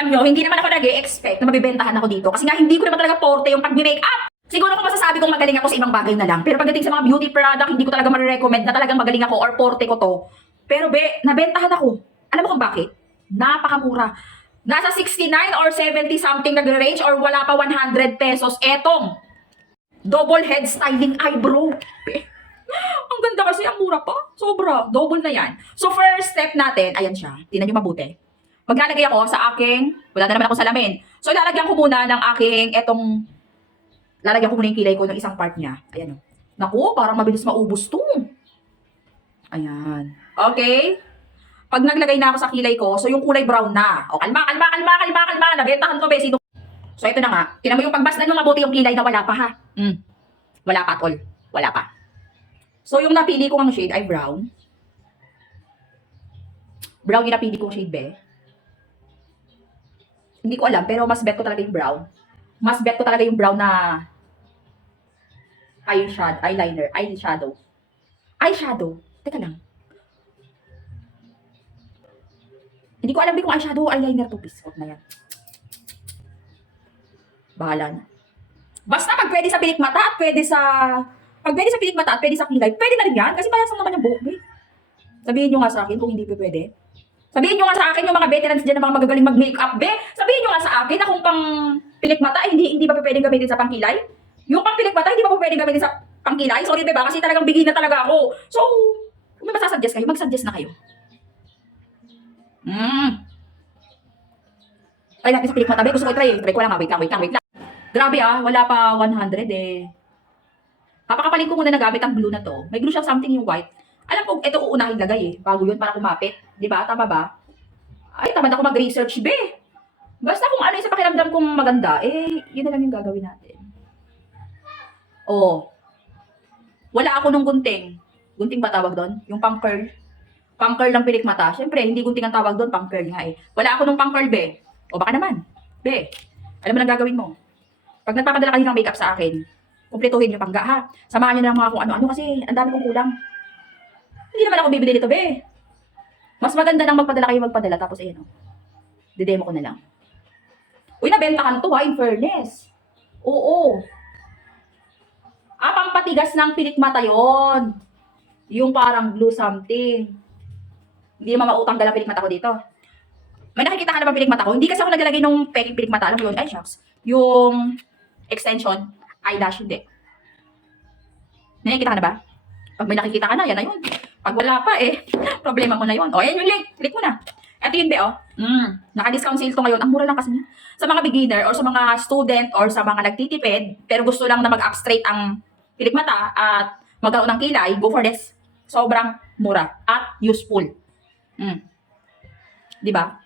Alam nyo, hindi naman ako nag-e-expect na mabibentahan ako dito. Kasi nga, hindi ko naman talaga forte yung pag-makeup. Siguro kung masasabi kong magaling ako sa ibang bagay na lang. Pero pagdating sa mga beauty product, hindi ko talaga marirecommend na talagang magaling ako or forte ko to. Pero nabentahan ako. Alam mo kung bakit? Napakamura. Nasa 69 or 70 something nag-range or wala pa 100 pesos. Etong double head styling eyebrow. Ang ganda kasi, ang mura pa. Sobra. Double na yan. So, first step natin, ayan siya. Tingnan nyo mabuti. Maglalagay ako sa aking, wala na naman ako salamin. So, lalagyan ko muna ng aking, lalagyan ko muna yung kilay ko ng isang part niya. Ayan o. Naku, parang mabilis maubos to. Ayan. Okay. Pag naglagay na ako sa kilay ko, so yung kulay brown na. O, kalma. Nabentahan ko, be. So, ito na nga. Tinan mo yung pagbasdan mo mabuti yung kilay na wala pa, ha? Wala pa, tol. Wala pa. So, yung napili ko ang shade ay brown. Brown yung napili kong shade, be. Hindi ko alam, pero mas bet ko talaga yung brown. Mas bet ko talaga yung brown na eyeshadow. Teka lang. Hindi ko alam kung eyeshadow o eyeliner to. Biscot na yan. Bahala na. Basta pag pwede sa pilik mata at pwede sa kilay, pwede na rin yan. Kasi parang naman yung buhok, be. Sabihin nyo nga sa akin kung hindi pa pwede. Sabihin nyo nga sa akin yung mga veterans dyan na mga magagaling mag-makeup, be. Sabihin nyo nga sa akin na kung pang pilik mata, hindi ba pwedeng gamitin sa pangkilay? Yung pang pilik mata, hindi ba pwedeng gamitin sa pangkilay? Sorry, be, ba? Kasi talagang bigay na talaga ako. So, kung may masasuggest kayo, mag-suggest na kayo. Try natin sa pilik mata, be. Gusto ko i-try. Try ko lang, wait lang. Grabe wala pa 100 eh. Papakapalit ko muna na gamit ang glue na to. May glue siyang something yung white. Alam ko, ito uunahin lagay eh. Bago yun, para kumapit. Di ba? Tama ba? Ay, tamad ako mag-research, be. Basta kung ano yung sa pakiramdam kong maganda, yun na lang yung gagawin natin. Wala ako nung gunting. Gunting ba tawag doon? Yung pang-curl. Pang-curl ng pilik mata. Siyempre, hindi gunting ang tawag doon, pang-curl nga eh. Wala ako nung pang-curl, be. Baka naman. Be, alam mo lang gagawin mo. Pag nagpapadala kayo ng makeup sa akin, kumpletuhin nyo pangga, ha? Samahan nyo na mga kung ano-ano kasi ang dami kong kulang. Hindi naman ako bibili nito, be. Mas maganda nang magpadala tapos ayan, didemo ko na lang. Uy, nabentahan to, ha, in fairness. Oo. Pampatigas ng pilik mata yon. Yung parang glue something. Hindi naman mautang dala pilik mata ko dito. May nakikita ka na ba pilik mata ko? Hindi kasi ako naglalagay ng peking pilik mata. Alam mo yun? Ay, shucks. Yung extension, eyelash, hindi. Nakikita ka na ba? Pag may nakikita ka na, yan na yun. Pag wala pa, problema mo na yun. Yan yung link. Click mo na. Ito yun, be, naka-discount sale to ngayon. Ang mura lang kasi niya. Sa mga beginner or sa mga student or sa mga nagtitipid, pero gusto lang na mag-up straight ang pilik mata at magkaroon ng kilay, go for this. Sobrang mura at useful. Di ba?